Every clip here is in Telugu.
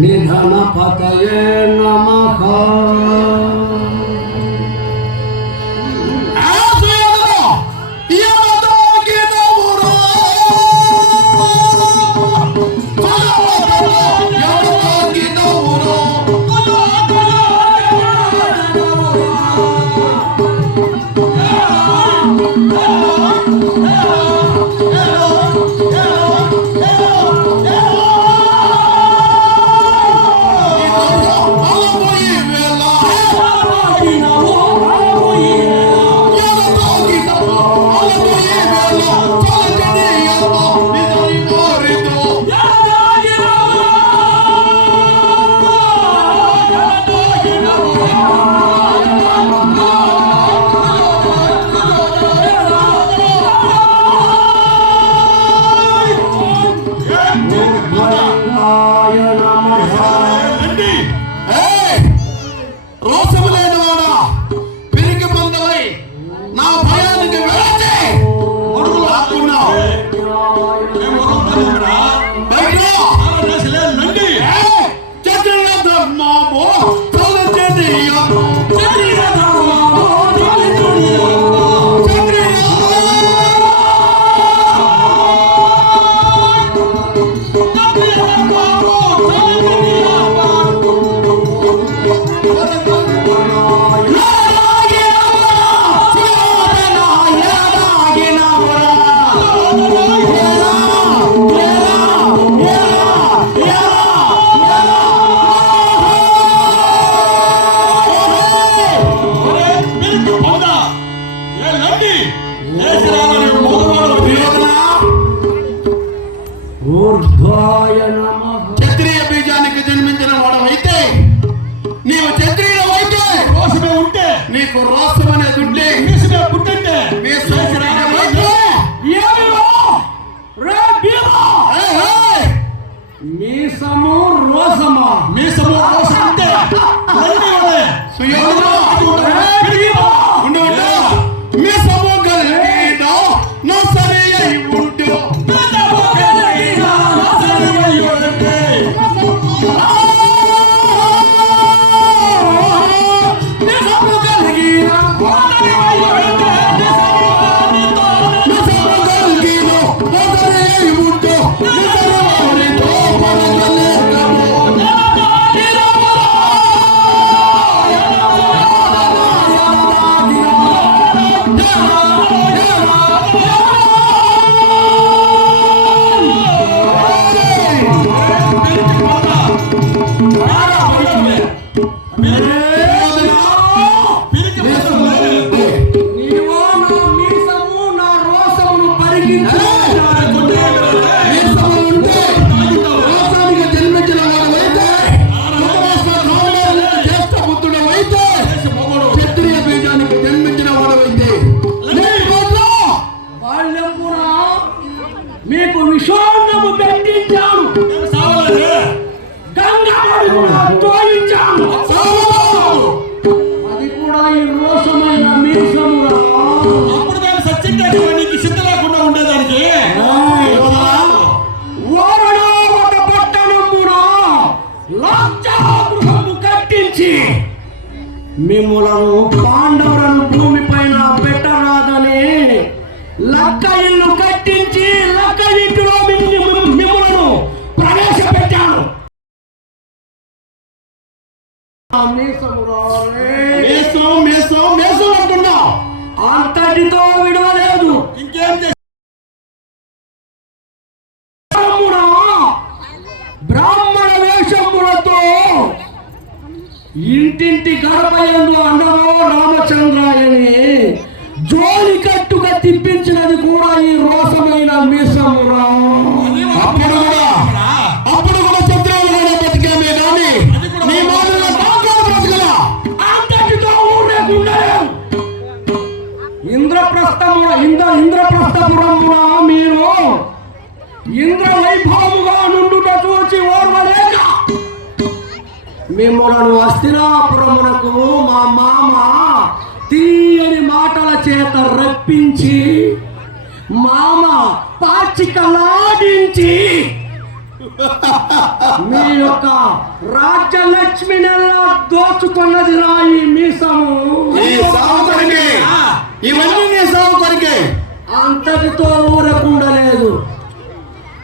నిధనపతయే నమః. Vela మీసము రోసమా మీసము రోసం అంటే మీసము కలిగిన నా సరి అయి ఉంటో మీకు విషోన్నము పెట్టించాను, గంగాని కూడా తోయించాను. అది కూడా ఈ రోషమైన మీసమురా. అప్పుడు నేను సత్యంగా నీకు సిద్ధ లేకుండా ఉండేదానికి ఓరలో ఒక పట్టణమున లాక్షాగృహము కట్టించి మిమ్ములను పాండవులను భూమిపైన పెట్టరాదని లక్క ఇల్లు కట్టించి లక్క ఇంటిలో మిమ్ములను ప్రవేశపెట్టాను. అంతటితో విడవలేదు. ఇంకేం బ్రాహ్మణ వేషములతో ఇంటింటి గడపయందు అన్నమో రామచంద్రాయని జోలి కట్టుగా తిప్పించినది కూడా ఈ రోసమైన మీసమురా. అప్పుడు కూడా చంద్రబాబు బతికేమే కానీ నీ మాటలో బ్రతకలా. అంతటితో ఊరేగుండలేం. ఇంద్రప్రస్థపురమున మీరు ఇంద్ర వైభవముగా నుండుట చూచి ఓర్వలేక మిమ్మలను హస్తినాపురమునకు మా మామ తీయని మాటల చేత రప్పించి మామ పాచికలాడించి మీ యొక్క రాజ్యలక్ష్మినెల్లా దోచుకున్నది రా ఈ మీసము. ఇవన్నీ నీ సాగు కొరికే. అంతటితో ఊరకుండలేదు.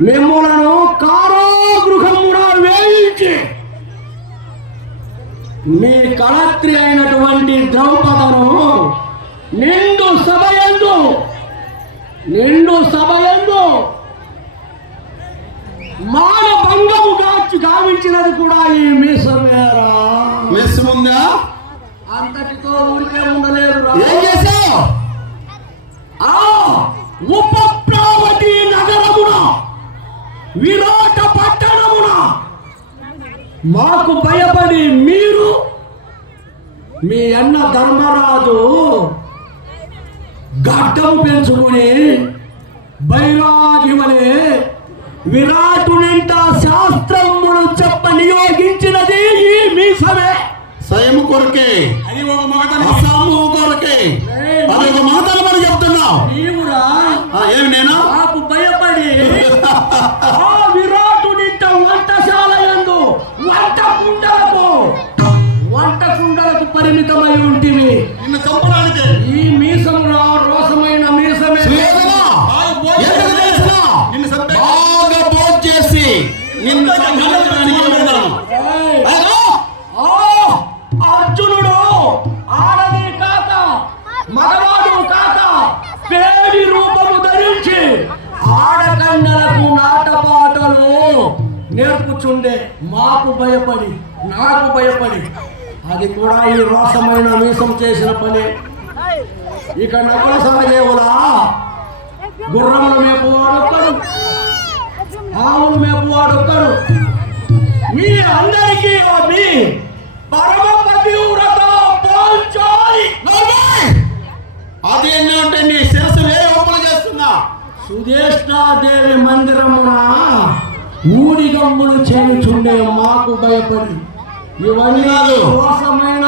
మిమ్ములను కారాగృహమున వేయించి మీ కళత్రి అయినటువంటి ద్రౌపదను నిండు సభయందు మానభంగము గావించినది కూడా ఈ మీసమేరా. మీసముందా? అంతటితో ఊరికే ఉండలేదు. ఏం చేశావు? ఉపప్రావతి నగరమున విరాట పట్టణమున మాకు భయపడి మీరు మీ అన్న ధర్మరాజు గడ్డము పెంచుకుని బైరాగి వలె విరాటునింట శాస్త్రములు చెప్ప నియోగించినది ఈ మీసమే. స్వయము కొరకే, అది ఒక మాట. అసాము కొరకే, అది ఒక మాటలు మనం చెప్తున్నావు. నీవురా ఏమి నేనా? నాకు భయపడి ఆ విరాటునింట వంటశాల యందు వంట కుండలకు పరిమితమై ఉంటివి. నిన్ను చంపడానికి ఈ మీసములో రోసమైన మీసమే. బాగా భోజనం చేసి నిన్ను అర్జునుడు ఆడది కాక మగవాడు కాక పేడి రూపము ధరించి ఆడకన్యలకు నాటపాటలు నేర్పుచుండే నాకు భయపడి అది కూడా ఈ రోసమైన మీసం చేసిన పని. ఇక నకుల సహదేవులా గుర్రములు మేపువాడొక్కడు, ఆవులు మేపువాడొక్కడు. మీ అందరికీ మీ పరమ పతివ్రత పాంచాలి. అదేంటంటే నీ శిరస్సులే ఓపెన్ చేస్తున్నా. సుధేష్టాదేవి మందిరమున ఊడిగమ్ములు చేయుచుండే మాకు భయపడి ఇవన్నీ కాదు. మోసమైన